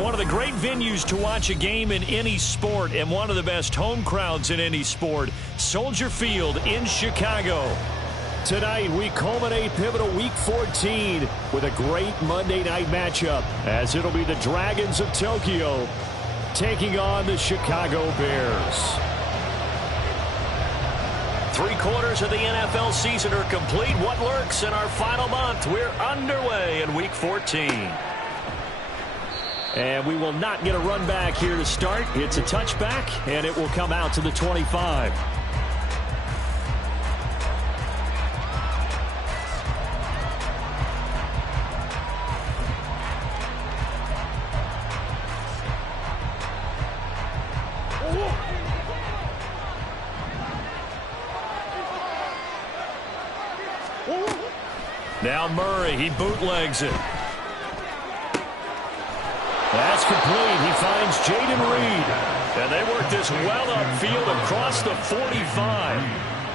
One of the great venues to watch a game in any sport and one of the best home crowds in any sport. Soldier Field in Chicago. Tonight, we culminate pivotal Week 14 with a great Monday night matchup, as it'll be the Dragons of Tokyo taking on the Chicago Bears. 3 quarters of the NFL season are complete. What lurks in our final month? We're underway in Week 14. And we will not get a run back here to start. It's a touchback, and it will come out to the 25. Now Murray, he bootlegs it. That's complete. He finds Jaden Reed. And they work this well upfield across the 45.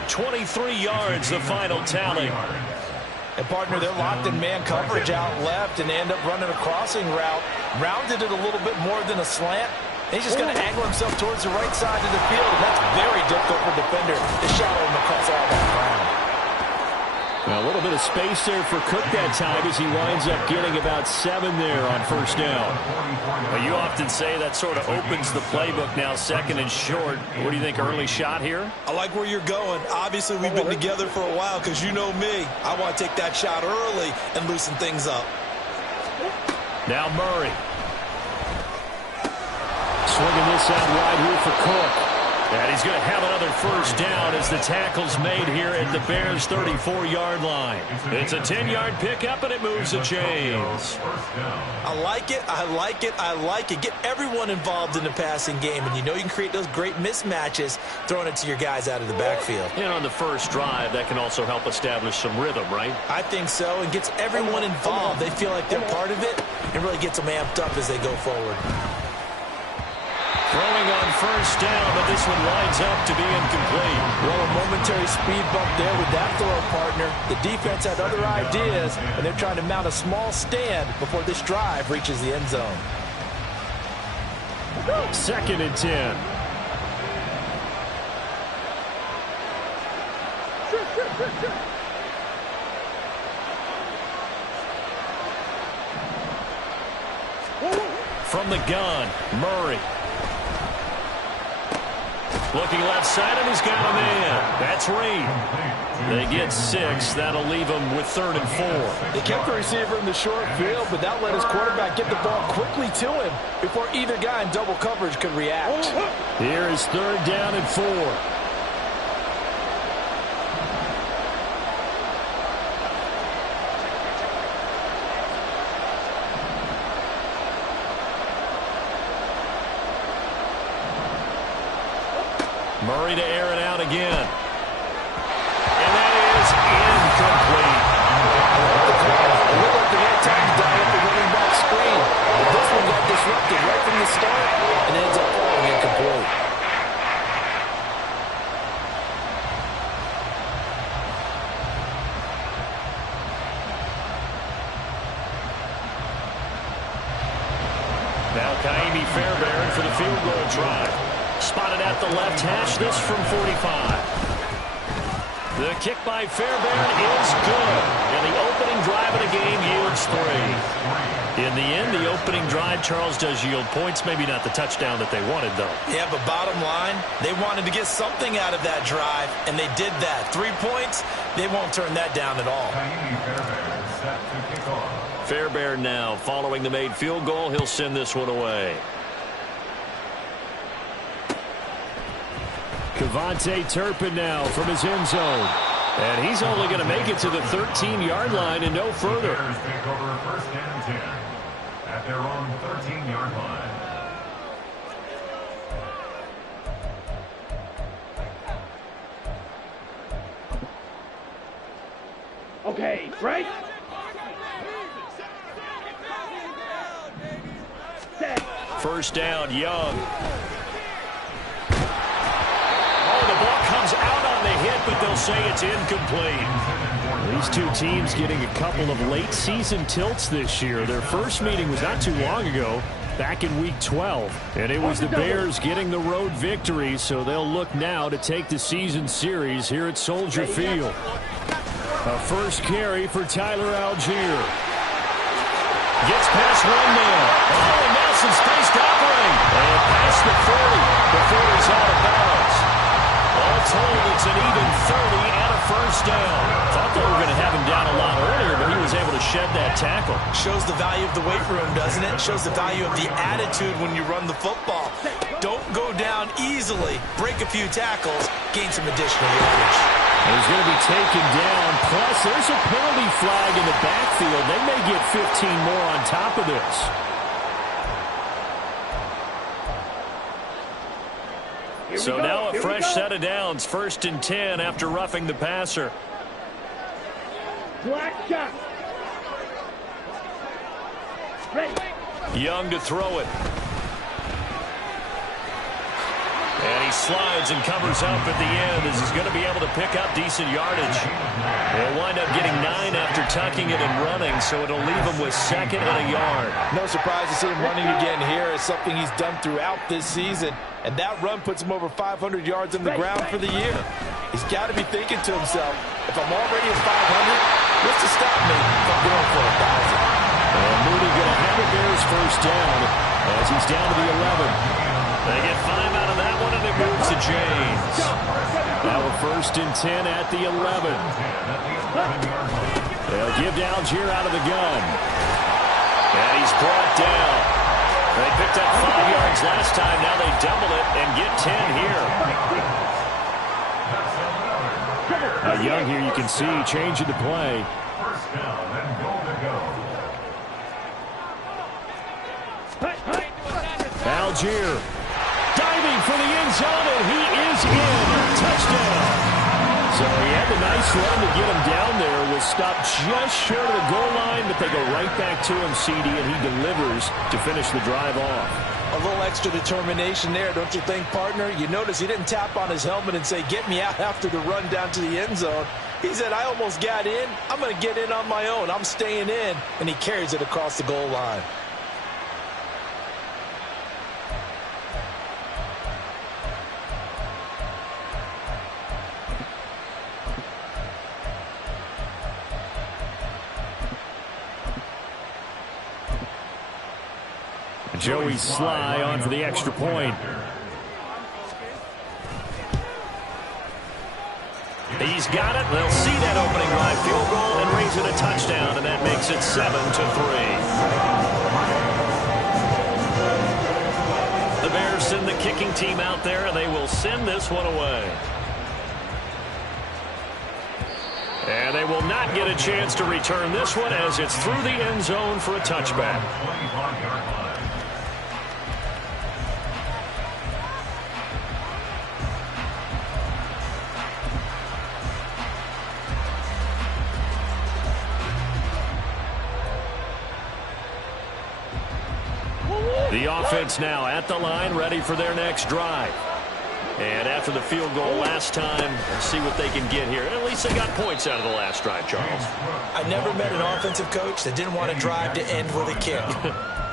23 yards, the final tally. And, partner, they're locked in man coverage out left, and they end up running a crossing route. Rounded it a little bit more than a slant. He's just going to angle himself towards the right side of the field, and that's very difficult for a defender to shadow him across all that ground. Well, a little bit of space there for Cook that time as he winds up getting about 7 there on first down. Well, you often say that sort of opens the playbook now, second and short. What do you think, early shot here? I like where you're going. Obviously, we've been together for a while because you know me. I want to take that shot early and loosen things up. Now Murray. Swinging this out wide here for Cook. And he's going to have another first down as the tackle's made here at the Bears' 34-yard line. It's a 10-yard pickup, and it moves the chains. I like it, I like it, I like it. Get everyone involved in the passing game, and you know you can create those great mismatches throwing it to your guys out of the backfield. And on the first drive, that can also help establish some rhythm, right? I think so, and gets everyone involved. They feel like they're part of it, and really gets them amped up as they go forward. Throwing on first down, but this one winds up to be incomplete. Well, a momentary speed bump there with that throw, partner. The defense had other ideas, and they're trying to mount a small stand before this drive reaches the end zone. 2nd and 10. From the gun, Murray. Looking left side, and he's got a man. That's Reed. They get 6. That'll leave them with 3rd and 4. They kept the receiver in the short field, but that let his quarterback get the ball quickly to him before either guy in double coverage could react. Here is 3rd down and 4. Murray to air it out again. And that is incomplete. It looked like the right time to dial up the running back screen. But this one got disrupted right from the start and ends up falling incomplete. Now Kaimi Fairbairn for the field goal try. Spotted at the left hash, this from 45. The kick by Fairbairn is good. And the opening drive of the game yields 3. In the end, the opening drive, Charles, does yield points. Maybe not the touchdown that they wanted, though. Yeah, but bottom line, they wanted to get something out of that drive, and they did that. 3 points, they won't turn that down at all. Fairbairn now, following the made field goal, he'll send this one away. Kevontae Turpin now from his end zone. And he's only going to make it to the 13-yard line and no further. Bears take over 1st and 10 at their own 13-yard line. Okay, right? First down, Young. The ball comes out on the hit, but they'll say it's incomplete. These two teams getting a couple of late season tilts this year. Their first meeting was not too long ago. back in Week 12. And it was the Bears getting the road victory, so they'll look now to take the season series here at Soldier Field. A first carry for Tyler Algier. Gets past one man. Oh, and now some space to operate. And past the 40 before he's out of bounds. All told, it's an even 30 and a first down. Thought they were going to have him down a lot earlier, but he was able to shed that tackle. Shows the value of the weight room, doesn't it? Shows the value of the attitude when you run the football. Don't go down easily. Break a few tackles. Gain some additional yardage. He's going to be taken down. Plus, there's a penalty flag in the backfield. They may get 15 more on top of this. So now a fresh set of downs. 1st and 10 after roughing the passer. Black shot. Ready. Young to throw it. And he slides and covers up at the end as he's going to be able to pick up decent yardage. He'll wind up getting 9 after tucking it and running, so it'll leave him with 2nd and a yard. No surprise to see him running again here. It's something he's done throughout this season. And that run puts him over 500 yards on the ground for the year. He's got to be thinking to himself, if I'm already at 500, what's to stop me if I'm going for 1,000? And Mooney going to have a Bears first down as he's down to the 11. They get 5 out of that one, and it moves to James. Now a 1st and 10 at the 11. They'll give to Algier out of the gun. And he's brought down. They picked up 5 yards last time. Now they double it and get 10 here. Young here, you can see, changing the play. First down and goal to go. Algier diving for the end zone, and he is in. Touchdown. So he had a nice run to get him down there. Was stopped just short of the goal line, but they go right back to him, CD, and he delivers to finish the drive off. A little extra determination there, don't you think, partner? You notice he didn't tap on his helmet and say, get me out after the run down to the end zone. He said, I almost got in. I'm going to get in on my own. I'm staying in. And he carries it across the goal line. Joey Sly on for the extra point. He's got it. They'll see that opening drive field goal and raise it a touchdown, and that makes it 7-3. The Bears send the kicking team out there, and they will send this one away. And they will not get a chance to return this one as it's through the end zone for a touchback. The offense now at the line, ready for their next drive. And after the field goal last time, let's see what they can get here. At least they got points out of the last drive, Charles. I never met an offensive coach that didn't want to drive to end with a kick.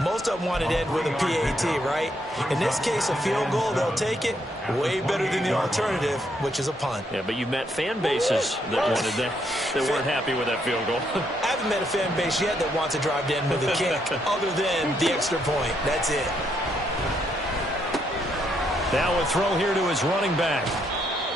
Most of them wanted to end with a PAT, right? In this case, a field goal, they'll take it. Way better than the alternative, which is a punt. Yeah, but you've met fan bases that wanted that weren't happy with that field goal. I haven't met a fan base yet that wants to drive to end with a kick, other than the extra point. That's it. Now a throw here to his running back.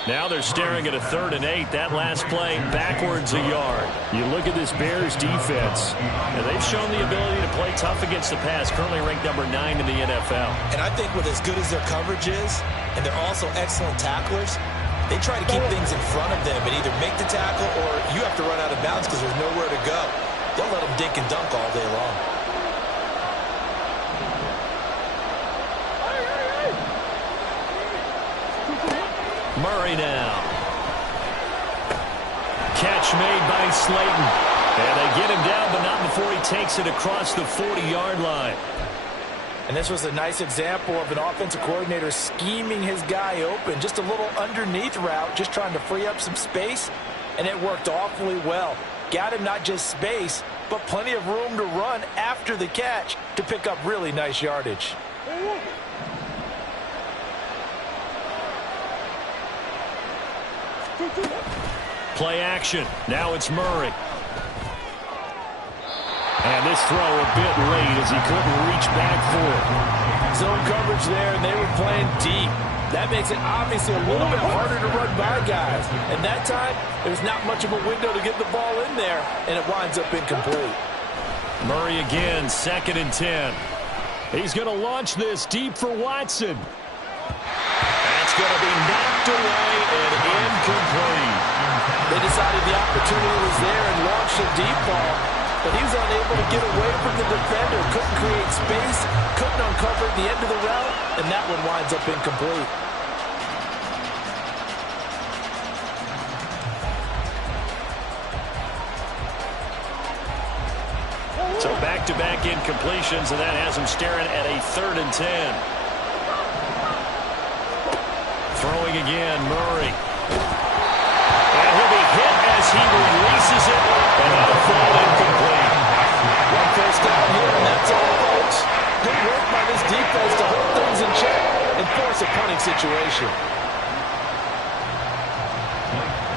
Now they're staring at a 3rd and 8. That last play backwards a yard. You look at this Bears defense, and they've shown the ability to play tough against the pass, currently ranked number 9 in the NFL. And I think with as good as their coverage is, and they're also excellent tacklers, they try to keep things in front of them and either make the tackle or you have to run out of bounds because there's nowhere to go. They'll let them dink and dunk all day long. Murray now. Catch made by Slayton. And they get him down, but not before he takes it across the 40-yard line. And this was a nice example of an offensive coordinator scheming his guy open. Just a little underneath route, just trying to free up some space. And it worked awfully well. Got him not just space, but plenty of room to run after the catch to pick up really nice yardage. Play action. Now it's Murray. And this throw a bit late as he couldn't reach back for it. Zone coverage there, and they were playing deep. That makes it obviously a little bit harder to run by guys. And that time, there's not much of a window to get the ball in there, and it winds up incomplete. Murray again, 2nd and 10. He's going to launch this deep for Watson. That's going to be knocked away and incomplete. They decided the opportunity was there and launched a deep ball, but he was unable to get away from the defender, couldn't create space, couldn't uncover the end of the route, and that one winds up incomplete. So back-to-back incompletions, and that has him staring at a 3rd and 10. Throwing again, Murray. And he'll be hit as he releases it, and that'll fall incomplete. One first down here, and that's all, folks. Good work by this defense to hold things in check and force a punting situation.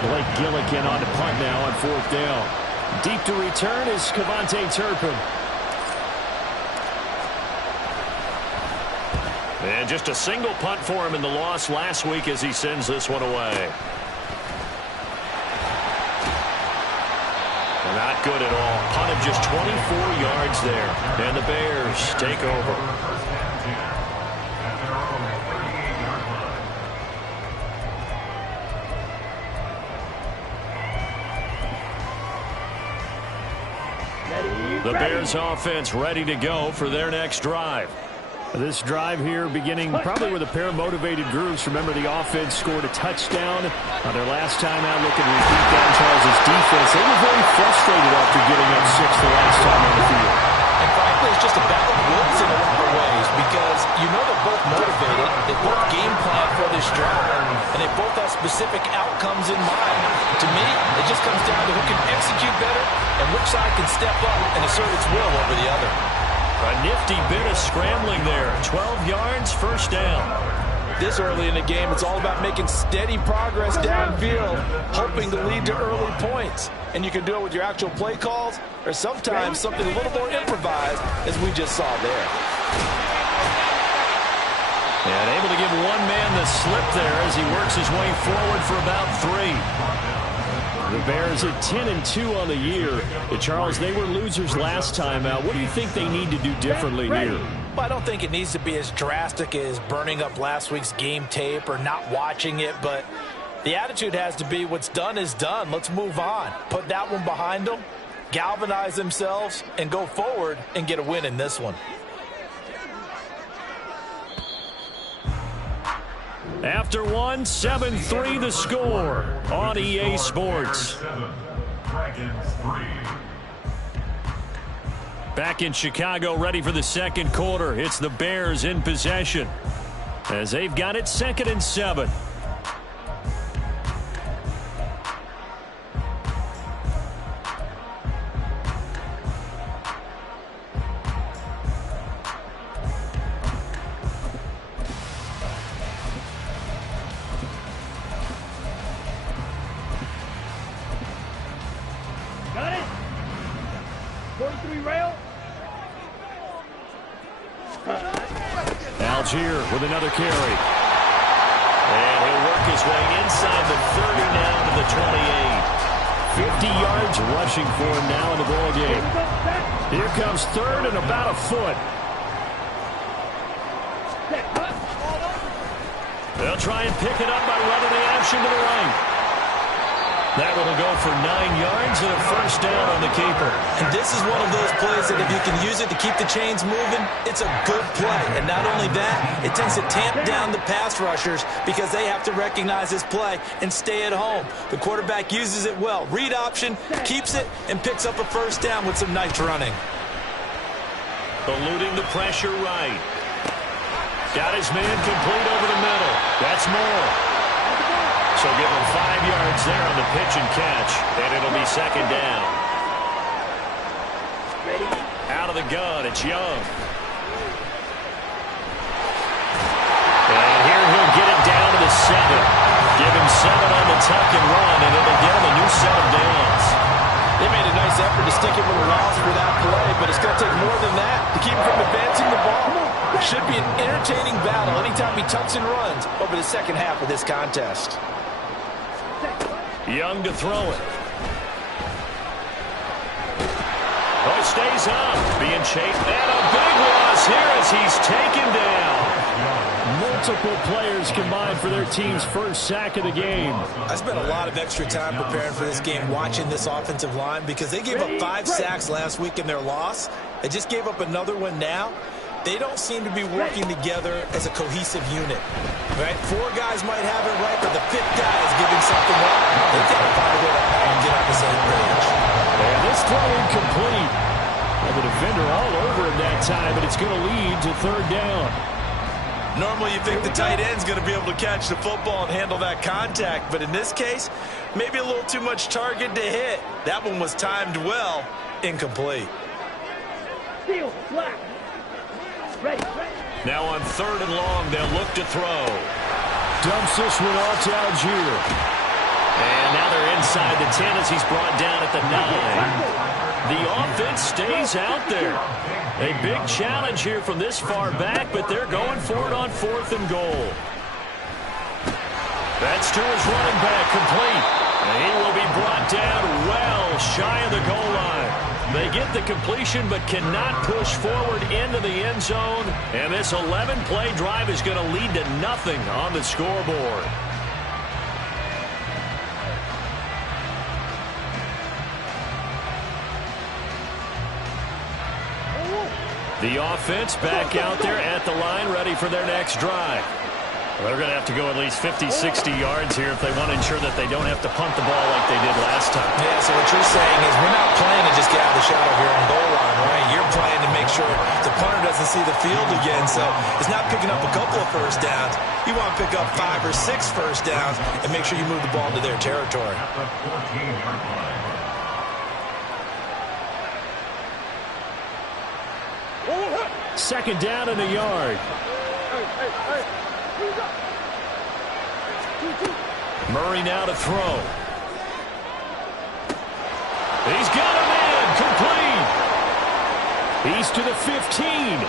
Blake Gillikin on to punt now on 4th down. Deep to return is Kevontae Turpin. And just a single punt for him in the loss last week as he sends this one away. Not good at all. Punt of just 24 yards there. And the Bears take over. The Bears offense ready to go for their next drive. This drive here beginning probably with a pair of motivated groups. Remember, the offense scored a touchdown on their last time out, looking to repeat that. Charles' defense, they were very frustrated after getting up 6 the last time on the field. And frankly, it's just a battle of wits in a lot of ways because you know they're both motivated. They both game plan for this drive, and they both have specific outcomes in mind. To me, it just comes down to who can execute better and which side can step up and assert its will over the other. A nifty bit of scrambling there. 12 yards, 1st down. This early in the game, it's all about making steady progress downfield, hoping to lead to early points. And you can do it with your actual play calls or sometimes something a little more improvised, as we just saw there. And able to give one man the slip there as he works his way forward for about 3. The Bears at 10-2 on the year. Charles, they were losers last time out. What do you think they need to do differently here? Well, I don't think it needs to be as drastic as burning up last week's game tape or not watching it, but the attitude has to be what's done is done. Let's move on. Put that one behind them, galvanize themselves, and go forward and get a win in this one. After one, 7-3 the score on EA Sports. Back in Chicago, ready for the 2nd quarter. It's the Bears in possession as they've got it 2nd and 7. Got it? 43 rail. Algier with another carry. And he'll work his way inside the 30 now to the 28. 50 yards rushing for him now in the ball game. Here comes 3rd and about a foot. They'll try and pick it up by running the option to the right. That one will go for 9 yards and a 1st down on the keeper. And this is one of those plays that if you can use it to keep the chains moving, it's a good play. And not only that, it tends to tamp down the pass rushers because they have to recognize this play and stay at home. The quarterback uses it well. Read option, keeps it, and picks up a 1st down with some nice running. Eluding the pressure right. Got his man complete over the middle. That's more. So give him 5 yards there on the pitch and catch, and it'll be 2nd down. Out of the gun, it's Young. And here he'll get it down to the 7. Give him 7 on the tuck and run, and it'll get him a new set of downs. They made a nice effort to stick him with a loss for that play, but it's going to take more than that to keep him from advancing the ball. Should be an entertaining battle anytime he tucks and runs over the second half of this contest. Young to throw it. Oh, it stays up. Being chased. And a big loss here as he's taken down. Multiple players combined for their team's first sack of the game. I spent a lot of extra time preparing for this game watching this offensive line because they gave up 5 sacks last week in their loss. They just gave up another one now. They don't seem to be working together as a cohesive unit. Right? 4 guys might have it right, but the 5th guy is giving something up. They've got to find a way to all get on the same page. And this throw incomplete. And the defender all over him that time, but it's going to lead to 3rd down. Normally you think the tight end's going to be able to catch the football and handle that contact, but in this case, maybe a little too much target to hit. That one was timed well, incomplete. Steal, flat. Ready. Now on 3rd and long, they'll look to throw. Dumps this one off to Algier. And now they're inside the 10 as he's brought down at the 9. The offense stays out there. A big challenge here from this far back, but they're going for it on 4th and goal. That's to his running back, complete. And he will be brought down well shy of the goal line. They get the completion but cannot push forward into the end zone. And this 11-play drive is going to lead to nothing on the scoreboard. The offense back out there at the line, ready for their next drive. Well, they're going to have to go at least 50, 60 yards here if they want to ensure that they don't have to punt the ball like they did last time. Yeah, so what you're saying is we're not playing to just get out of the shadow here on goal line, right? You're playing to make sure the punter doesn't see the field again. So it's not picking up a couple of first downs. You want to pick up 5 or 6 first downs and make sure you move the ball into their territory. Second down in a yard. Murray now to throw. He's got a man, complete. He's to the 15. And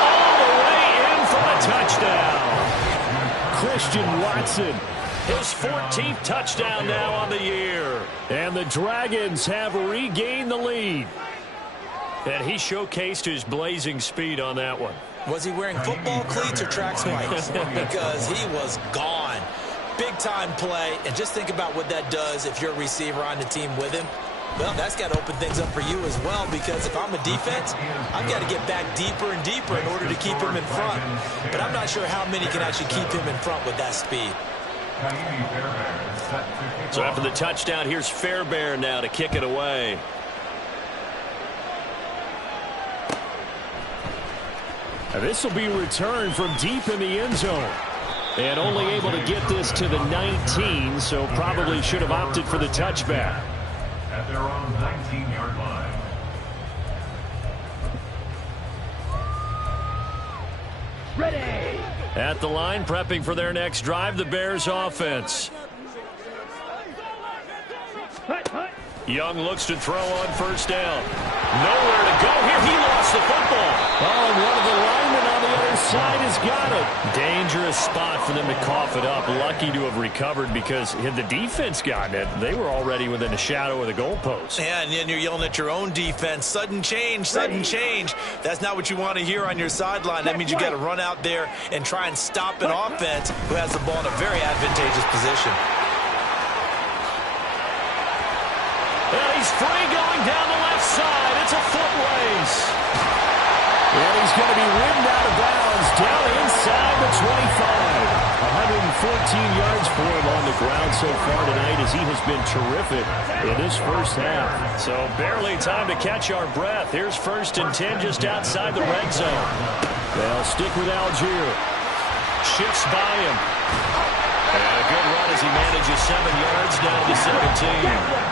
all the way in for a touchdown. Christian Watson, his 14th touchdown now on the year. And the Dragons have regained the lead. And he showcased his blazing speed on that one. Was he wearing football cleats or track spikes? Because he was gone. Big-time play, and just think about what that does if you're a receiver on the team with him. Well, that's got to open things up for you as well, because if I'm a defense, I've got to get back deeper and deeper in order to keep him in front. But I'm not sure how many can actually keep him in front with that speed. So after the touchdown, here's Fairbairn now to kick it away. This will be returned from deep in the end zone. And only able to get this to the 19, so probably should have opted for the touchback. At their own 19-yard line. Ready. At the line, prepping for their next drive, the Bears offense. Young looks to throw on first down. Nowhere to go here. He lost the football. Oh, and one of the linemen on the other side has got it. Dangerous spot for them to cough it up. Lucky to have recovered because had the defense gotten it, they were already within a shadow of the goalpost. Yeah, and then you're yelling at your own defense. Sudden change, sudden change. That's not what you want to hear on your sideline. That means you got to run out there and try and stop an offense who has the ball in a very advantageous position. And he's free going down the left side. It's a foot race. And he's going to be ridden out of bounds down inside the 25. 114 yards for him on the ground so far tonight as he has been terrific in this first half. So barely time to catch our breath. Here's 1st and 10 just outside the red zone. They'll stick with Algier. Shifts by him. And a good run as he manages 7 yards down to 17.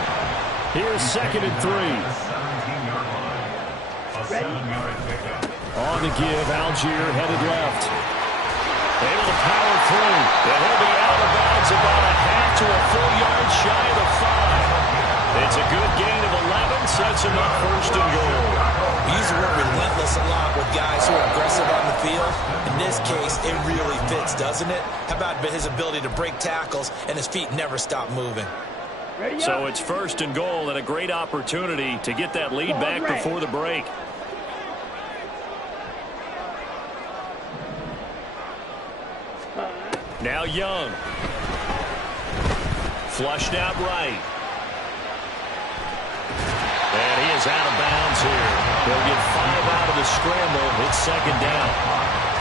Here's 2nd and 3. On the give, Algier headed left. Able to power through. And he'll be out of bounds about a half to a full yard shy of the 5. It's a good gain of 11, sets him up first and goal. We use the word relentless a lot with guys who are aggressive on the field. In this case, it really fits, doesn't it? How about his ability to break tackles and his feet never stop moving? So it's first and goal and a great opportunity to get that lead back before the break. Now Young. Flushed out right. And he is out of bounds here. He'll get 5 out of the scramble. It's second down.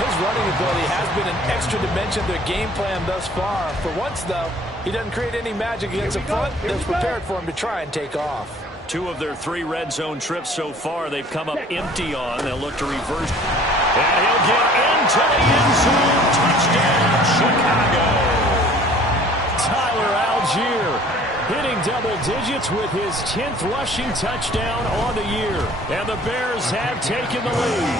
His running ability has been an extra dimension of their game plan thus far. For once, though, he doesn't create any magic against the front that's prepared for him to try and take off. 2 of their 3 red zone trips so far they've come up empty on. They'll look to reverse. And he'll get into the end zone. Touchdown, Chicago. Tyler Algier hitting double digits with his 10th rushing touchdown on the year. And the Bears have taken the lead.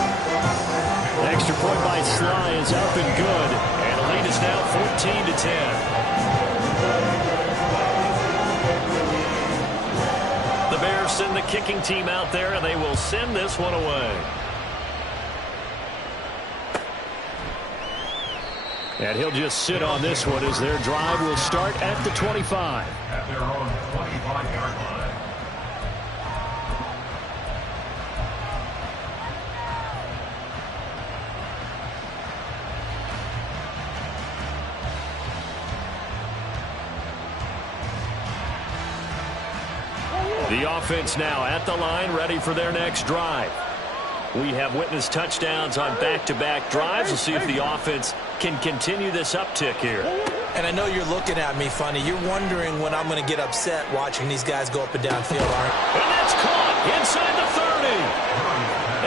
Extra point by Sly is up and good. And the lead is now 14-10. The Bears send the kicking team out there, and they will send this one away. And he'll just sit on this one as their drive will start at the 25. At their own 25-yard line. The offense now at the line, ready for their next drive. We have witnessed touchdowns on back-to-back drives. We'll see if the offense can continue this uptick here. And I know you're looking at me funny. You're wondering when I'm going to get upset watching these guys go up and down field, aren't you? And that's caught inside the 30.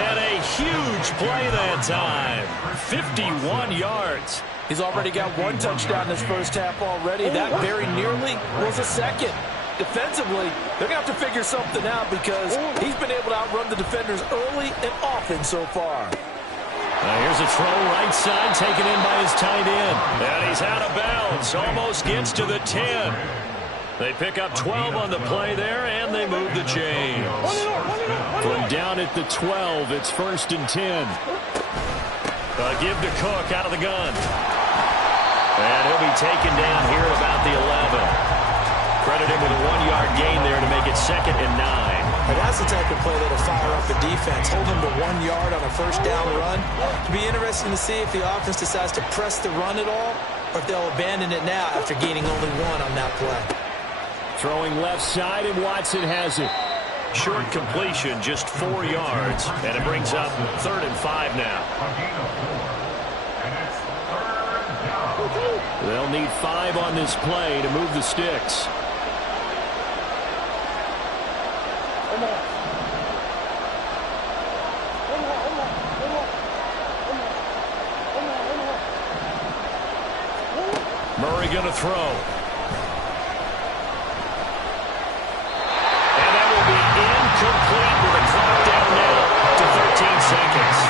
And a huge play that time. 51 yards. He's already got 1 touchdown in his first half already. That very nearly was a second. Defensively, they're going to have to figure something out because he's been able to outrun the defenders early and often so far. Here's a throw right side taken in by his tight end. And he's out of bounds. Almost gets to the 10. They pick up 12 on the play there, and they move the chains. From down at the 12, it's first and 10. Give to Cook out of the gun. And he'll be taken down here at about the 11. Credit him with a 1-yard gain there to make it second and 9. And that's the type of play that'll fire up the defense. Hold them to 1 yard on a first down run. It'll be interesting to see if the offense decides to press the run at all or if they'll abandon it now after gaining only 1 on that play. Throwing left side, and Watson has it. Short completion, just 4 yards, and it brings up 3rd and 5 now. They'll need 5 on this play to move the sticks. Murray going to throw. And that will be incomplete with a clock down now to 13 seconds.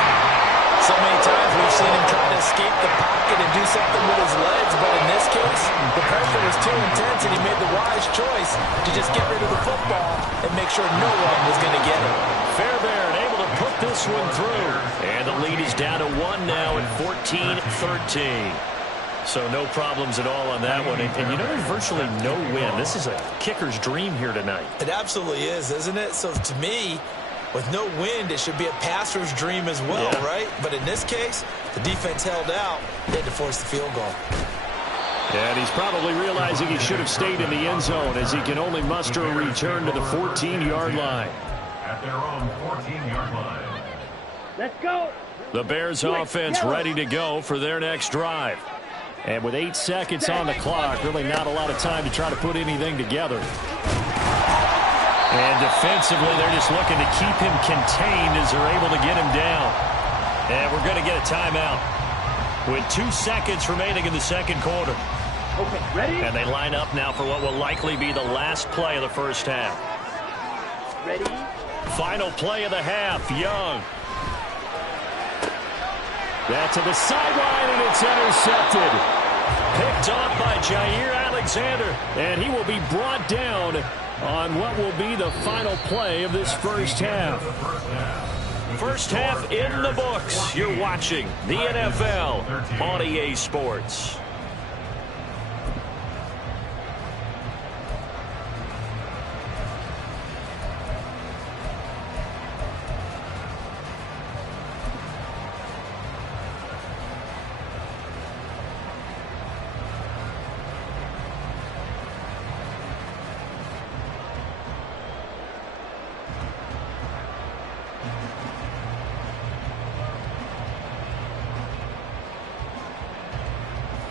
So many times we've seen him try to escape the pocket and do something with his legs, but in this case, the pressure was too intense and he made the wise choice to just get rid of the football and make sure no one was going to get it. Fairbairn able to put this one through. And the lead is down to 1 now at 14-13. So no problems at all on that one. And you know, there's virtually no win. This is a kicker's dream here tonight. It absolutely is, isn't it? So to me, with no wind, it should be a passer's dream as well, right? But in this case, the defense held out. They had to force the field goal. And he's probably realizing he should have stayed in the end zone as he can only muster a return to the 14-yard line. At their own 14-yard line. Let's go. The Bears offense ready to go for their next drive. And with 8 seconds on the clock, really not a lot of time to try to put anything together. And defensively, they're just looking to keep him contained as they're able to get him down. And we're going to get a timeout with 2 seconds remaining in the second quarter. Okay, ready? And they line up now for what will likely be the last play of the first half. Ready, Final play of the half, Young. That to the sideline, and it's intercepted. Picked off by Jair Alexander, and he will be brought down on what will be the final play of this first half. First half in the books. You're watching the NFL on EA Sports.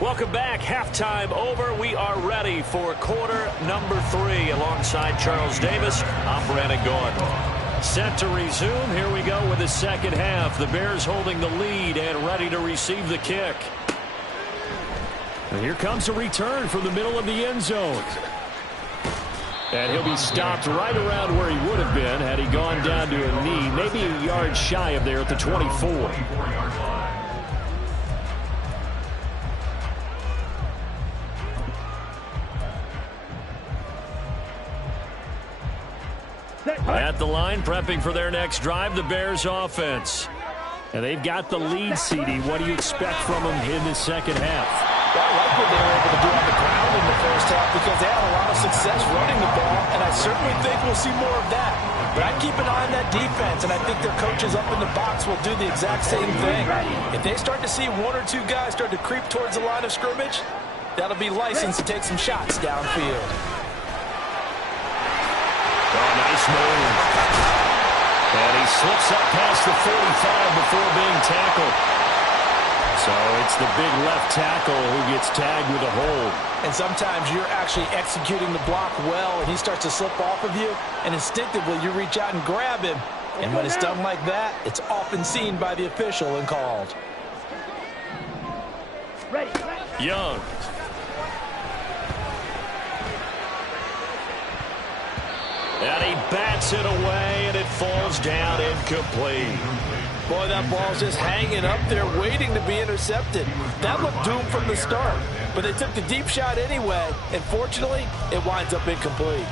Welcome back. Halftime over. We are ready for quarter number 3. Alongside Charles Davis, I'm Brandon Gordon. Set to resume. Here we go with the second half. The Bears holding the lead and ready to receive the kick. And here comes a return from the middle of the end zone. And he'll be stopped right around where he would have been had he gone down to a knee, maybe a yard shy of there at the 24. At the line, prepping for their next drive, the Bears offense. And they've got the lead, CD. What do you expect from them in the second half? Well, I like what they were able to do on the ground in the first half because they had a lot of success running the ball, and I certainly think we'll see more of that. But I'd keep an eye on that defense, and I think their coaches up in the box will do the exact same thing. If they start to see one or two guys start to creep towards the line of scrimmage, that'll be licensed to take some shots downfield. Oh, nice move. And he slips up past the 45 before being tackled. So it's the big left tackle who gets tagged with a hold. And sometimes you're actually executing the block well, and he starts to slip off of you, and instinctively you reach out and grab him. And when it's done like that, it's often seen by the official and called. Young. And he bats it away, and it falls down incomplete. Boy, that ball's just hanging up there waiting to be intercepted. That looked doomed from the start, but they took the deep shot anyway, and fortunately, it winds up incomplete.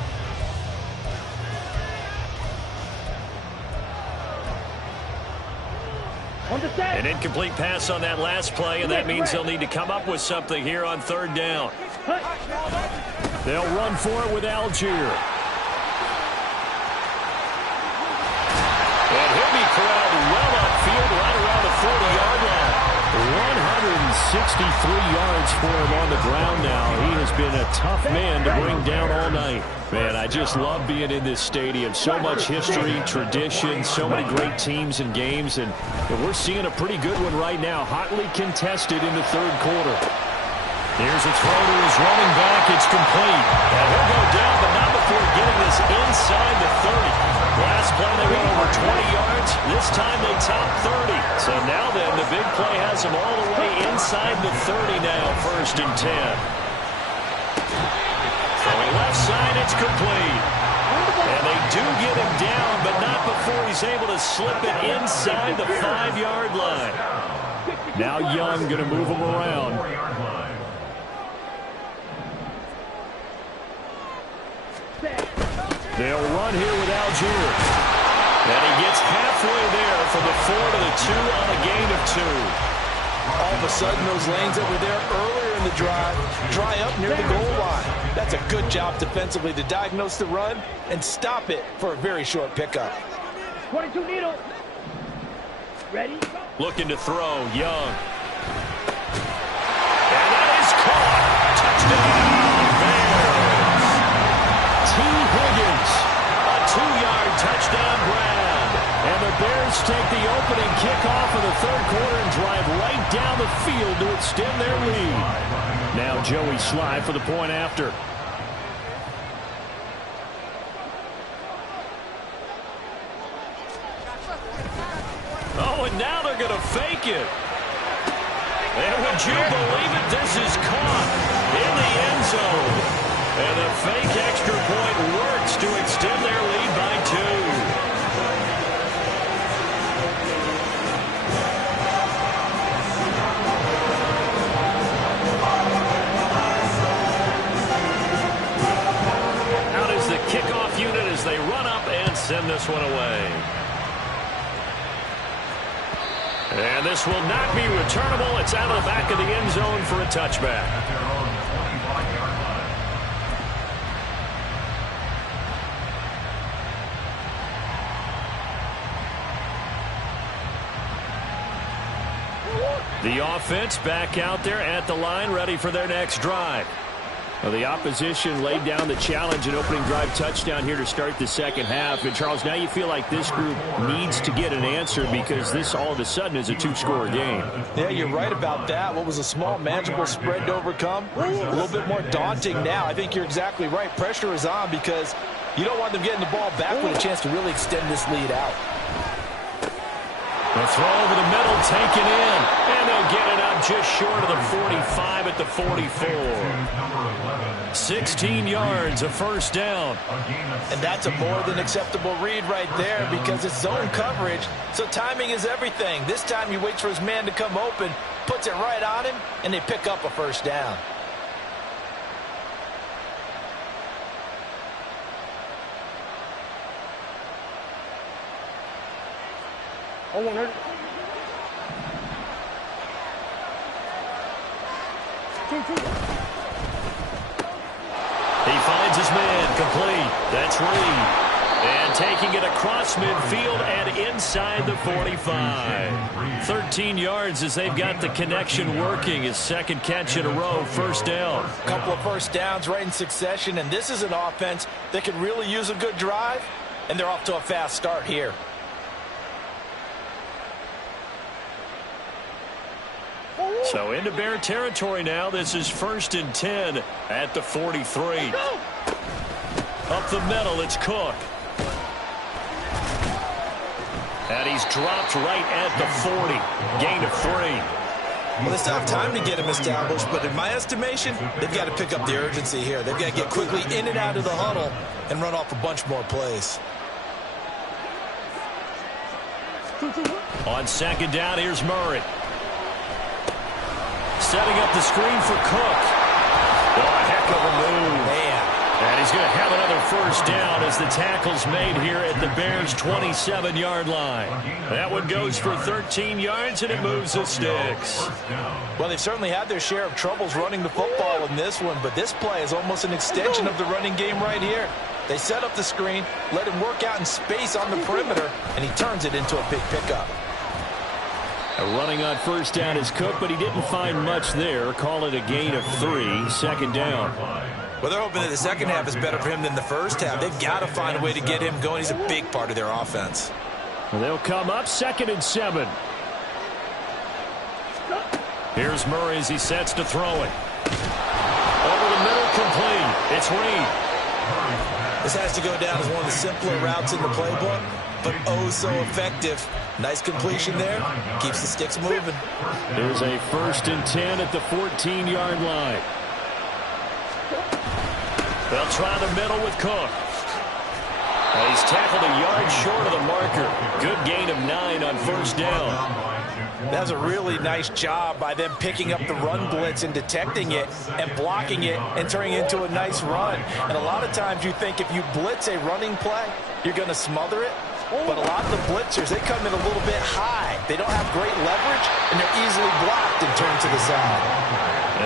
An incomplete pass on that last play, and that means they'll need to come up with something here on third down. They'll run for it with Algier. And he'll be corralled well upfield right around the 40-yard line. 163 yards for him on the ground now. He has been a tough man to bring down all night. Man, I just love being in this stadium. So much history, tradition, so many great teams and games. And we're seeing a pretty good one right now. Hotly contested in the third quarter. Here's a throw to his running back. It's complete. And he'll go down, but not before getting this inside the 30. Last play they went over 20 yards. This time they top 30. So now then, the big play has them all the way inside the 30 now, 1st and 10. Throwing left side, it's complete. And they do get him down, but not before he's able to slip it inside the 5-yard line. Now Young going to move him around. They'll run here with Algier. And he gets halfway there from the 4 to the 2 on a gain of 2. All of a sudden, those lanes that were there earlier in the drive dry up near the goal line. That's a good job defensively to diagnose the run and stop it for a very short pickup. 22 needle. Ready? Looking to throw, Young. And that is caught. Touchdown, Bears. T. Higgins, a 2-yard touchdown grab. And the Bears take the opening kickoff of the third quarter and drive right down the field to extend their lead. Now Joey Sly for the point after. Oh, and now they're going to fake it. And would you believe it? This is caught in the end zone. And the fake extra point works to extend their lead by 2. this one away. And this will not be returnable. It's out of the back of the end zone for a touchback. At their own 25-yard line. The offense back out there at the line, ready for their next drive. Well, the opposition laid down the challenge and opening drive touchdown here to start the second half. And, Charles, now you feel like this group needs to get an answer because this all of a sudden is a two-score game. Yeah, you're right about that. What was a small, manageable spread to overcome, a little bit more daunting now. I think you're exactly right. Pressure is on because you don't want them getting the ball back with a chance to really extend this lead out. The throw over the middle, taken in, and they'll get it up just short of the 45 at the 44. 16 yards, a first down. And that's a more than acceptable read right there because it's zone coverage, so timing is everything. This time he waits for his man to come open, puts it right on him, and they pick up a first down. Oh, 100. He finds his man, complete. That's Reed. And taking it across midfield and inside the 45. 13 yards as they've got the connection working. His second catch in a row, first down. A couple of first downs right in succession, and this is an offense that could really use a good drive, and they're off to a fast start here. So into Bear territory now. This is 1st and 10 at the 43. Up the middle, it's Cook. And he's dropped right at the 40. Gain of 3. Well, they still have time to get him established, but in my estimation, they've got to pick up the urgency here. They've got to get quickly in and out of the huddle and run off a bunch more plays. On second down, here's Murray. Setting up the screen for Cook. Oh, a heck of a move. Man. And he's going to have another first down as the tackle's made here at the Bears' 27-yard line. That one goes for 13 yards, and it moves the sticks. Well, they've certainly had their share of troubles running the football in this one, but this play is almost an extension of the running game right here. They set up the screen, let him work out in space on the perimeter, and he turns it into a big pickup. Running on first down is Cook, but he didn't find much there. Call it a gain of 3, second down. Well, they're hoping that the second half is better for him than the first half. They've got to find a way to get him going. He's a big part of their offense. They'll come up 2nd and 7. Here's Murray as he sets to throw it. Over the middle, complete. It's Reed. This has to go down as one of the simpler routes in the playbook, but oh so effective. Nice completion there. Keeps the sticks moving. There's a 1st and 10 at the 14-yard line. They'll try the middle with Cook. And he's tackled a yard short of the marker. Good gain of 9 on first down. That's a really nice job by them picking up the run blitz and detecting it and blocking it and turning it into a nice run. And a lot of times you think if you blitz a running play, you're going to smother it. But a lot of the blitzers, they come in a little bit high. They don't have great leverage, and they're easily blocked and turned to the side.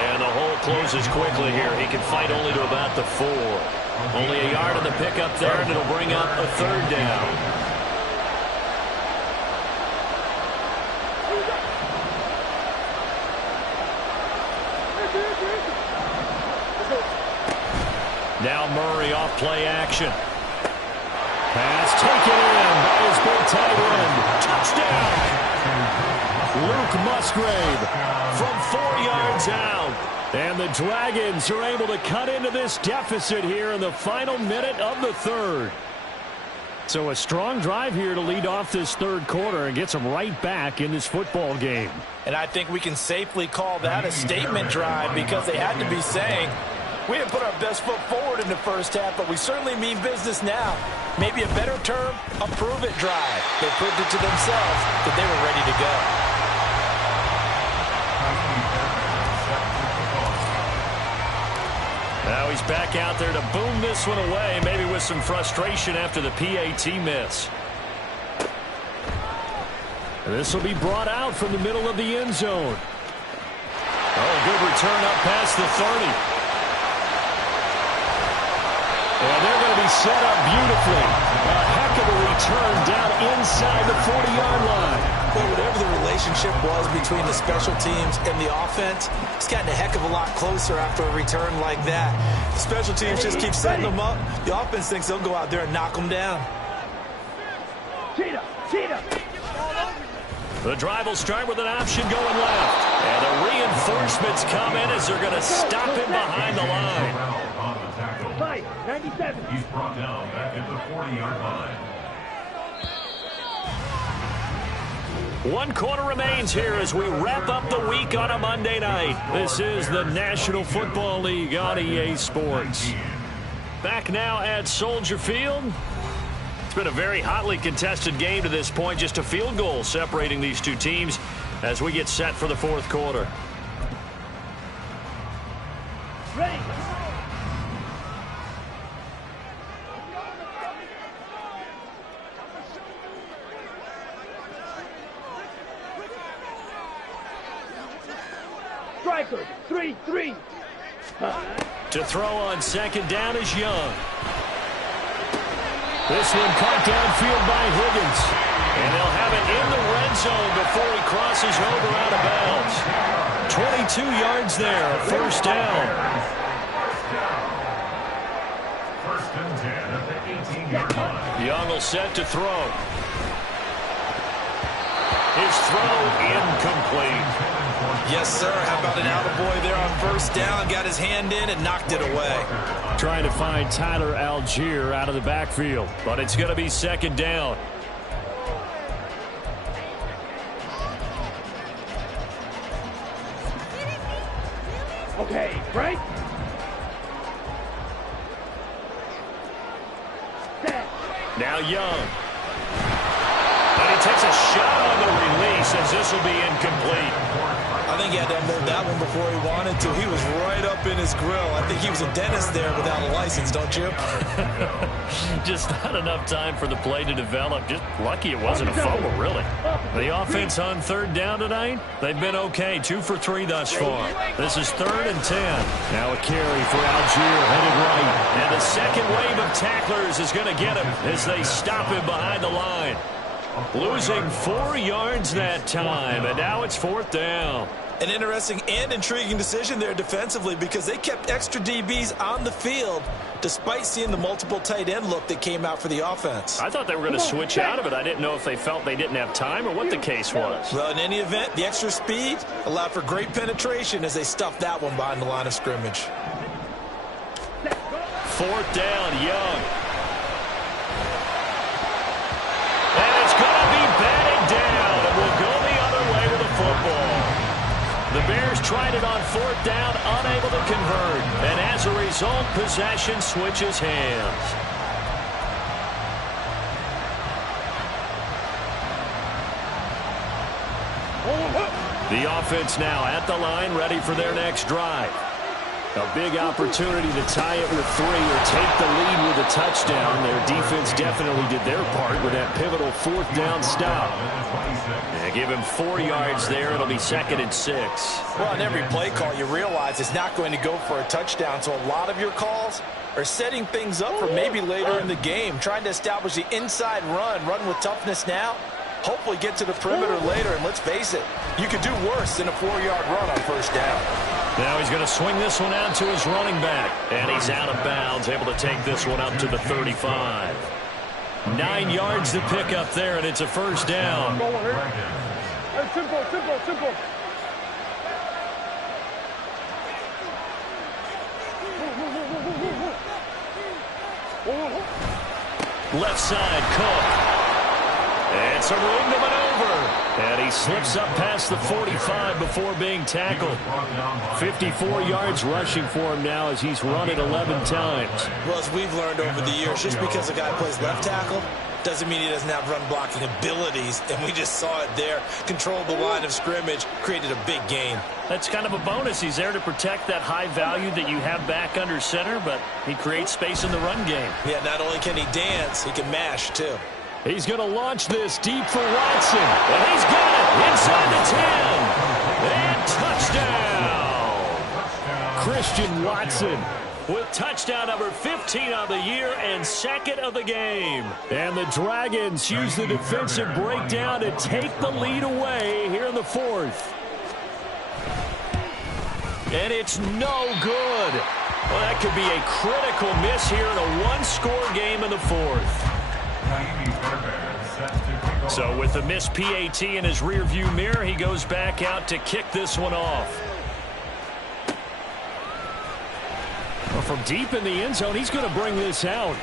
And the hole closes quickly here. He can fight only to about the 4. Only a yard on the pickup there, and it'll bring up a 3rd down. Now Murray off play action. Pass taken in by his big tight end. Touchdown! Luke Musgrave from 4 yards out. And the Dragons are able to cut into this deficit here in the final minute of the 3rd. So a strong drive here to lead off this 3rd quarter and gets them right back in this football game. And I think we can safely call that a statement drive because they had to be saying, we didn't put our best foot forward in the first half, but we certainly mean business now. Maybe a better term, a prove-it drive. They proved it to themselves that they were ready to go. Now he's back out there to boom this one away, maybe with some frustration after the PAT miss. This will be brought out from the middle of the end zone. Oh, good return up past the 30. And they're going to be set up beautifully. A heck of a return down inside the 40-yard line. Well, whatever the relationship was between the special teams and the offense, it's gotten a heck of a lot closer after a return like that. The special teams just keep setting them up. The offense thinks they'll go out there and knock them down. The drive will start with an option going left. And the reinforcements come in as they're going to stop him behind the line. 97. He's brought down back at the 40-yard line. 1 quarter remains here as we wrap up the week on a Monday night. This is the National Football League on EA Sports. Back now at Soldier Field. It's been a very hotly contested game to this point. Just a field goal separating these two teams as we get set for the fourth quarter. Ready. Striker, 3-3. To throw on second down is Young. This one caught downfield by Higgins. And they'll have it in the red zone before he crosses over out of bounds. 22 yards there, a first down. First and 10 at the 18-yard line. Young will set to throw. His throw incomplete. Yes, sir. How about an attaboy there on first down? Got his hand in and knocked it away. Trying to find Tyler Algier out of the backfield, but it's going to be second down. Okay, right? Set. Now Young. And he takes a shot on the release as this will be incomplete. I think he had to unload that one before he wanted to. He was right up in his grill. I think he was a dentist there without a license, don't you? Just not enough time for the play to develop. Just lucky it wasn't a fumble, really. The offense on third down tonight, they've been okay. 2 for 3 thus far. This is 3rd and 10. Now a carry for Algier headed right. And the second wave of tacklers is going to get him as they stop him behind the line. Losing 4 yards that time, and now it's 4th down. An interesting and intriguing decision there defensively because they kept extra DBs on the field despite seeing the multiple tight end look that came out for the offense. I thought they were going to switch out of it. I didn't know if they felt they didn't have time or what the case was. Well, in any event, the extra speed allowed for great penetration as they stuffed that one behind the line of scrimmage. 4th down, Young. And it's going to be batted down, and we'll go the other way with the football. The Bears tried it on 4th down, unable to convert. And as a result, possession switches hands. The offense now at the line, ready for their next drive. A big opportunity to tie it with 3 or take the lead with a touchdown. Their defense definitely did their part with that pivotal 4th down stop. Yeah, give him 4 yards there. It'll be 2nd and 6. Well, on every play call, you realize it's not going to go for a touchdown. So a lot of your calls are setting things up for maybe later in the game, trying to establish the inside run with toughness now. Hopefully get to the perimeter later, and let's face it, you could do worse than a 4-yard run on first down. Now he's going to swing this one out to his running back. And he's out of bounds, able to take this one up to the 35. 9 yards to pick up there, and it's a first down. Simple. Left side, Cook. And some room to maneuver. And he slips up past the 45 before being tackled. 54 yards rushing for him now as he's run it 11 times. Well, as we've learned over the years, just because a guy plays left tackle doesn't mean he doesn't have run blocking abilities, and we just saw it there. Controlled the line of scrimmage, created a big gain. That's kind of a bonus. He's there to protect that high value that you have back under center, but he creates space in the run game. Yeah, not only can he dance, he can mash, too. He's going to launch this deep for Watson, and he's got it inside the 10. And touchdown! Christian Watson with touchdown number 15 on the year and second of the game. And the Dragons use the defensive breakdown to take the lead away here in the fourth. And it's no good. Well, that could be a critical miss here in a one-score game in the fourth. So with the missed PAT in his rearview mirror, he goes back out to kick this one off. Well, from deep in the end zone, he's going to bring this out.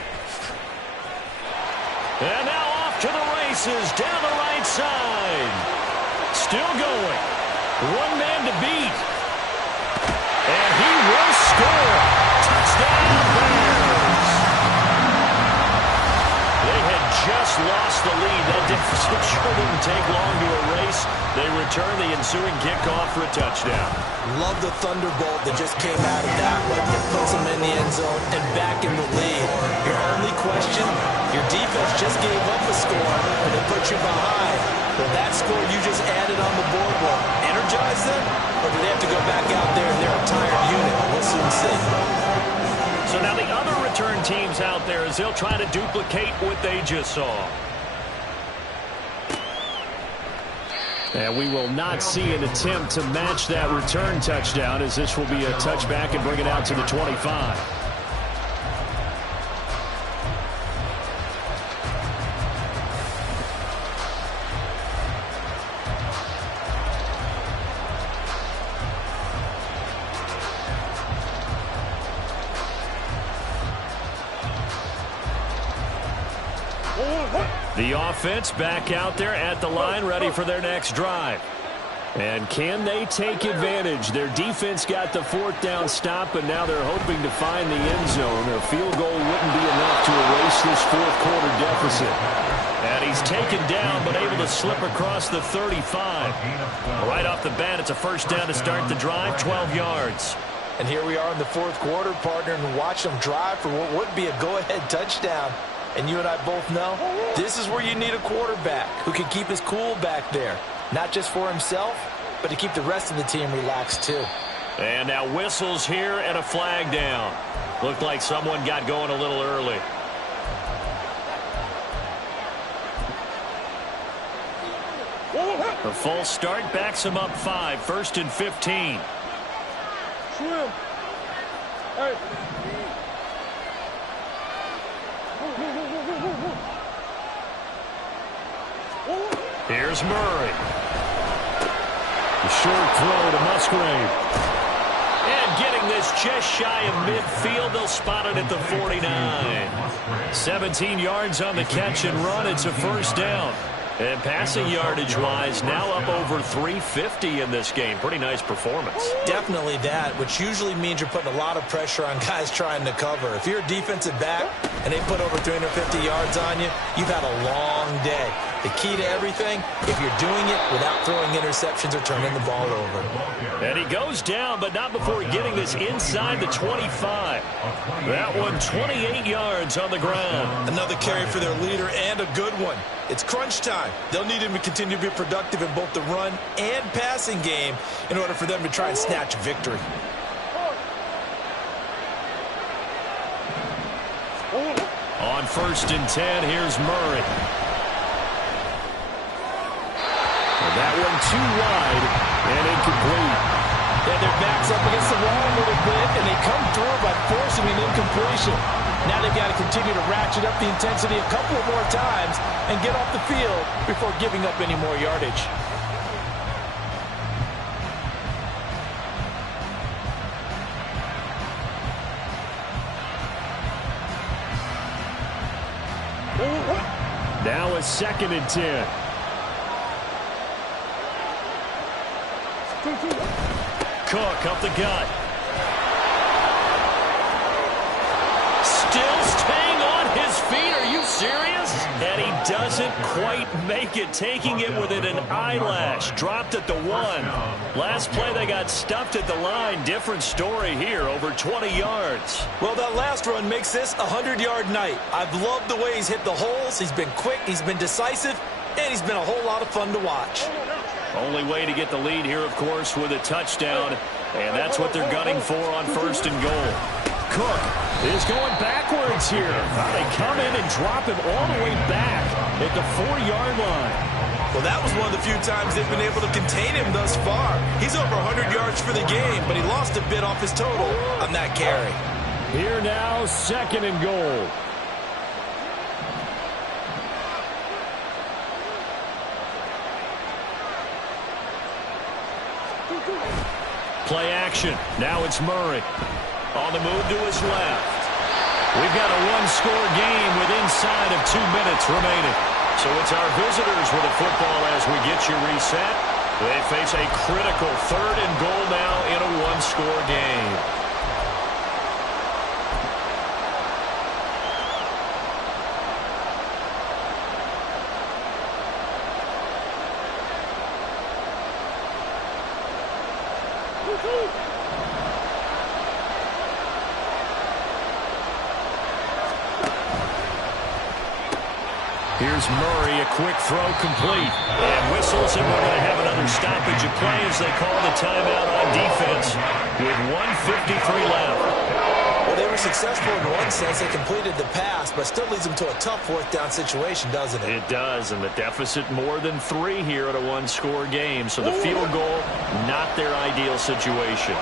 And now off to the races down the right side. Still going. One man to beat. And he will score. Touchdown, Bears. They had just lost the lead. That deficit sure didn't take long to erase. They return the ensuing kickoff for a touchdown. Love the thunderbolt that just came out of that one. It puts them in the end zone and back in the lead. Your only question, your defense just gave up a score and they put you behind. Will that score you just added on the board will energize them? Or do they have to go back out there and they're a tired unit? We'll soon see. So now the other return teams out there as they'll try to duplicate what they just saw. And we will not see an attempt to match that return touchdown, as this will be a touchback and bring it out to the 25. The offense back out there at the line, ready for their next drive. And can they take advantage? Their defense got the fourth down stop, and now they're hoping to find the end zone. A field goal wouldn't be enough to erase this fourth quarter deficit. And he's taken down, but able to slip across the 35. Right off the bat, it's a first down to start the drive, 12 yards. And here we are in the fourth quarter, partner, and watch them drive for what would be a go-ahead touchdown. And you and I both know this is where you need a quarterback who can keep his cool back there. Not just for himself, but to keep the rest of the team relaxed too. And now whistles here and a flag down. Looked like someone got going a little early. A false start backs him up 5, 1st and 15. Swim. Hey. Here's Murray. The short throw to Musgrave. And getting this just shy of midfield, they'll spot it at the 49. 17 yards on the catch and run. It's a first down. And passing yardage-wise, now up over 350 in this game. Pretty nice performance. Definitely that, which usually means you're putting a lot of pressure on guys trying to cover. If you're a defensive back and they put over 350 yards on you, you've had a long day. The key to everything, if you're doing it without throwing interceptions or turning the ball over. And he goes down, but not before getting this inside the 25. That one 28 yards on the ground. Another carry for their leader and a good one. It's crunch time. They'll need him to continue to be productive in both the run and passing game in order for them to try and snatch a victory. On 1st and 10, here's Murray. That one too wide and incomplete. Yeah, their back's up against the wall a little bit, and they come through by forcing an incompletion. Now they've got to continue to ratchet up the intensity a couple of more times and get off the field before giving up any more yardage. Now a 2nd and 10. Cook up the gut. Still staying on his feet. Are you serious? And he couldn't make it, taking it within an eyelash. Dropped at the 1. Last play, they got stuffed at the line. Different story here, over 20 yards. Well, that last run makes this a 100-yard night. I've loved the way he's hit the holes. He's been quick, he's been decisive, and he's been a whole lot of fun to watch. Only way to get the lead here, of course, with a touchdown, and that's what they're gunning for on 1st and goal. Cook is going backwards here. They come in and drop him all the way back at the 4-yard line. Well, that was one of the few times they've been able to contain him thus far. He's over 100 yards for the game, but he lost a bit off his total on that carry. Here now, 2nd and goal. Play action. Now it's Murray. On the move to his left. We've got a one-score game with inside of 2 minutes remaining. So it's our visitors with the football as we get you reset. They face a critical 3rd and goal now in a one-score game. Here's Murray, a quick throw complete. And whistles, and we're going to have another stoppage of play as they call the timeout on defense with 1:53 left. Well, they were successful in one sense. They completed the pass, but still leads them to a tough 4th down situation, doesn't it? It does, and the deficit more than 3 here at a one-score game. So the field goal, not their ideal situation.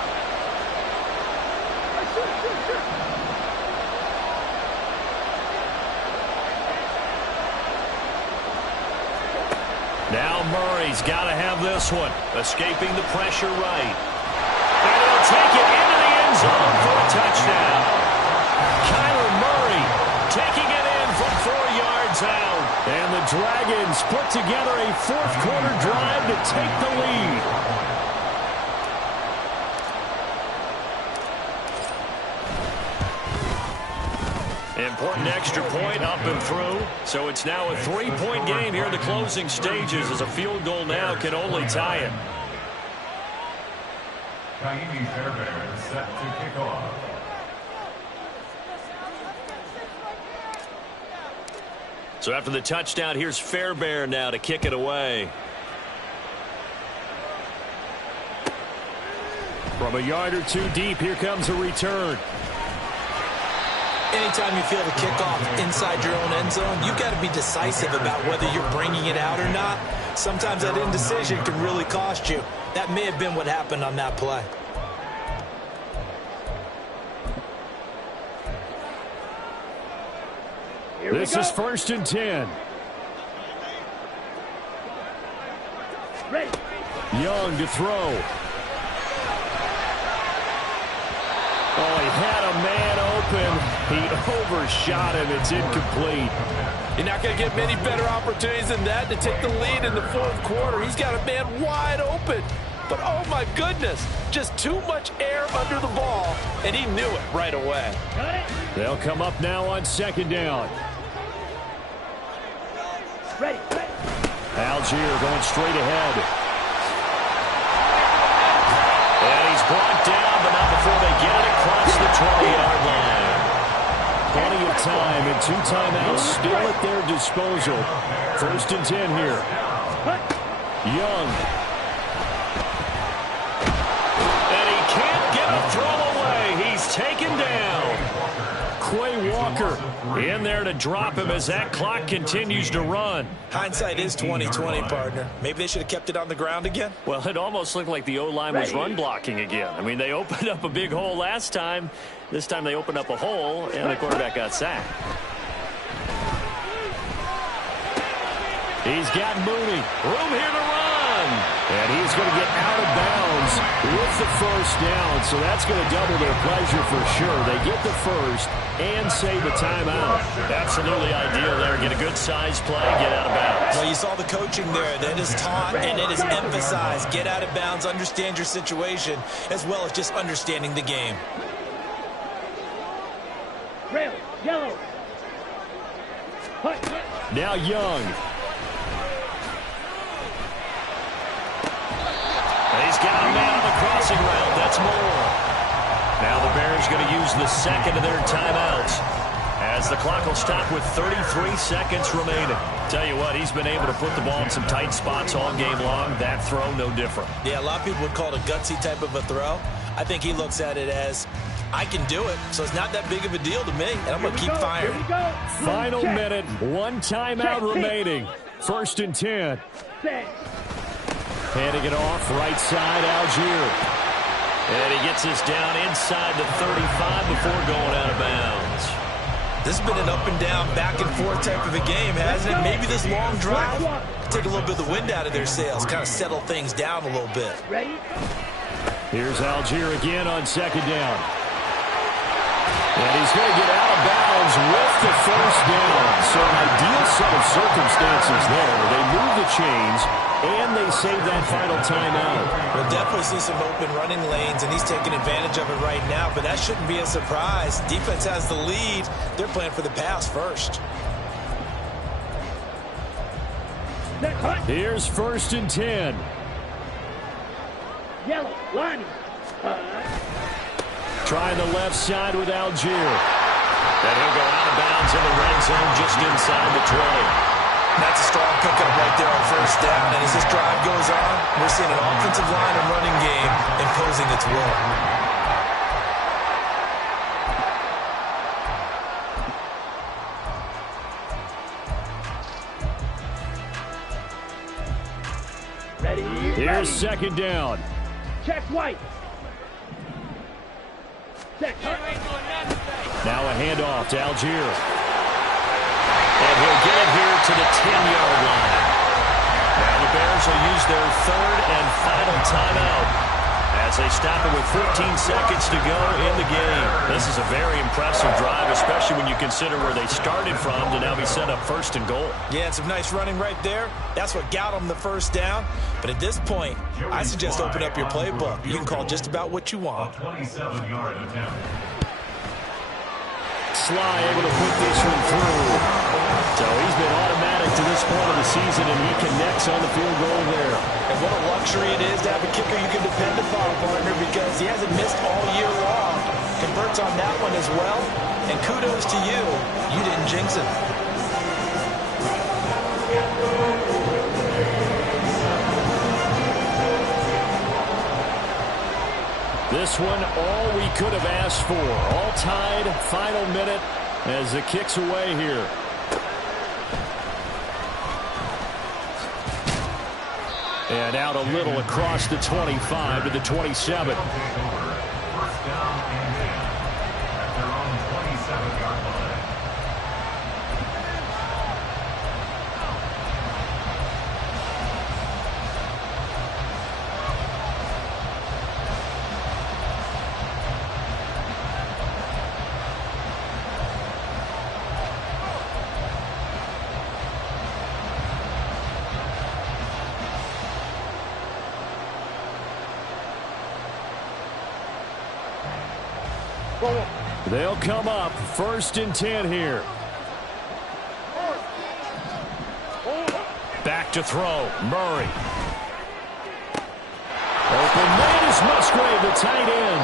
Now Murray's got to have this one. Escaping the pressure right. And he'll take it into the end zone for a touchdown. Kyler Murray taking it in from 4 yards out. And the Dragons put together a 4th-quarter drive to take the lead. Important extra point up and through. So it's now a 3-point game here in the closing stages as a field goal now can only tie it. Fairbairn is set to kick off. So after the touchdown, here's Fairbairn now to kick it away. From a yard or 2 deep, here comes a return. Anytime you feel the kickoff inside your own end zone, you've got to be decisive about whether you're bringing it out or not. Sometimes that indecision can really cost you. That may have been what happened on that play. This is 1st and 10. Ready. Young to throw. Oh, he had a man open. He overshot him. It's incomplete. You're not going to get many better opportunities than that to take the lead in the 4th quarter. He's got a man wide open. But, oh, my goodness, just too much air under the ball, and he knew it right away. They'll come up now on 2nd down. Ready. Algier going straight ahead. And he's brought down, but not before they get it across the 20-yard line. Plenty of time and 2 timeouts still at their disposal. 1st and 10 here. Young. And he can't get a throw away. He's taken down. Quay Walker in there to drop him as that clock continues to run. Hindsight is 20/20, partner. Maybe they should have kept it on the ground again. Well, it almost looked like the O-line was run blocking again. I mean, they opened up a big hole last time. This time they opened up a hole, and the quarterback got sacked. He's got Mooney. Room here to run. And he's going to get out of bounds with the 1st down. So that's going to double their pleasure for sure. They get the 1st and save a timeout. Absolutely ideal there. Get a good size play, get out of bounds. Well, you saw the coaching there. That is taught and it is emphasized. Get out of bounds, understand your situation, as well as just understanding the game. Rail. Yellow. Now Young. He's got a man on the crossing route. That's more. Now the Bears going to use the second of their timeouts, as the clock will stop with 33 seconds remaining. Tell you what, he's been able to put the ball in some tight spots all game long. That throw, no different. Yeah, a lot of people would call it a gutsy type of a throw. I think he looks at it as, I can do it, so it's not that big of a deal to me, and I'm going to keep firing. Final minute, one timeout remaining. 1st and 10. Handing it off, right side, Algier. And he gets this down inside the 35 before going out of bounds. This has been an up and down, back and forth type of a game, hasn't it? Maybe this long drive take a little bit of the wind out of their sails, kind of settle things down a little bit. Here's Algier again on 2nd down. And he's going to get out of bounds with the 1st down. So an ideal set of circumstances there. They move the chains, and they save that final timeout. We'll definitely see some open running lanes, and he's taking advantage of it right now, but that shouldn't be a surprise. Defense has the lead. They're playing for the pass first. Here's 1st and 10. Yellow, line. Trying the left side with Algier. And he'll go out of bounds in the red zone just inside the 20. That's a strong pickup right there on 1st down. And as this drive goes on, we're seeing an offensive line and running game imposing its will. Here's 2nd down. Check White. Now a handoff to Algier. And he'll get it here to the 10-yard line. Now the Bears will use their 3rd and final timeout as they stop it with 14 seconds to go in the game. This is a very impressive drive, especially when you consider where they started from to now be set up 1st and goal. Yeah, some nice running right there. That's what got them the 1st down. But at this point, I suggest open up your playbook. You can call just about what you want. 27-yard attempt. Sly able to put this one through. So he's been automatic to this point of the season, and he connects on the field goal there. And what a luxury it is to have a kicker you can depend upon, partner, because he hasn't missed all year long. Converts on that one as well. And kudos to you. You didn't jinx it. This one, all we could have asked for. All tied, final minute as it kicks away here. And out a little across the 25 to the 27. 1st down and 10 at their own 27-yard line. They'll come up 1st and 10 here. Back to throw. Murray. Open man is Musgrave, the tight end.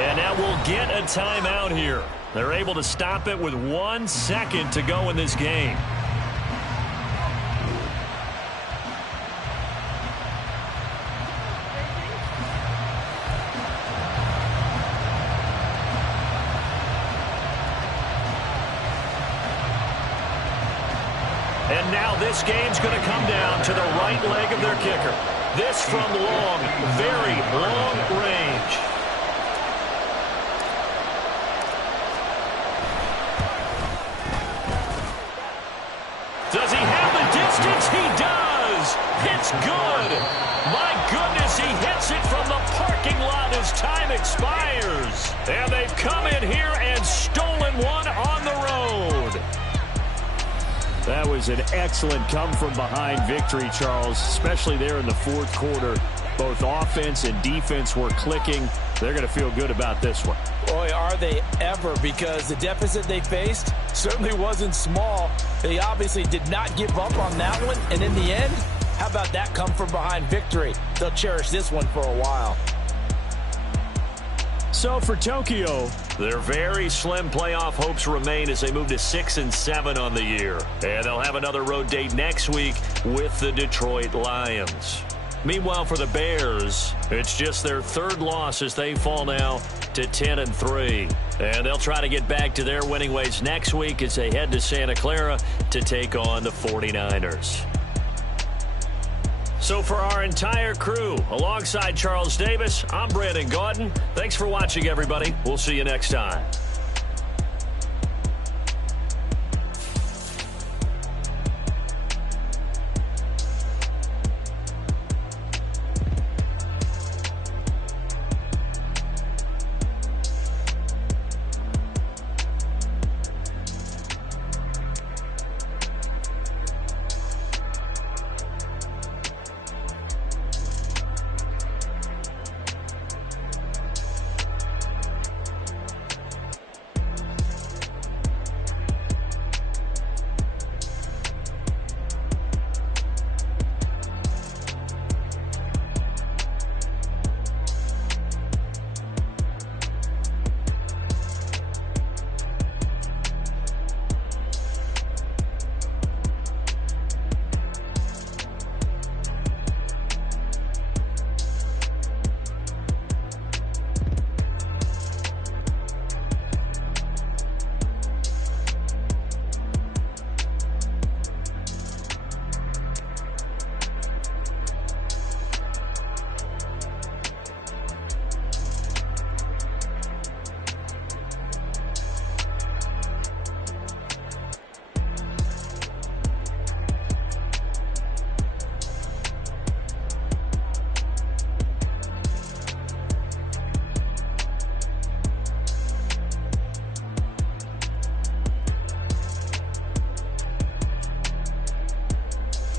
And now we'll get a timeout here. They're able to stop it with 1 second to go in this game. And now this game's going to come down to the right leg of their kicker. This from long, very long range. Does he have the distance? He does. It's good. My goodness, he hits it from the parking lot as time expires. And they've come in here and stolen one on the road. That was an excellent come-from-behind victory, Charles, especially there in the 4th quarter. Both offense and defense were clicking. They're going to feel good about this one. Boy, are they ever, because the deficit they faced certainly wasn't small. They obviously did not give up on that one, and in the end, How about that come-from-behind victory? They'll cherish this one for a while. So for Tokyo, their very slim playoff hopes remain as they move to 6-7 on the year. And they'll have another road date next week with the Detroit Lions. Meanwhile, for the Bears, it's just their third loss as they fall now to 10-3. And they'll try to get back to their winning ways next week as they head to Santa Clara to take on the 49ers. So for our entire crew, alongside Charles Davis, I'm Brandon Gaudin. Thanks for watching, everybody. We'll see you next time.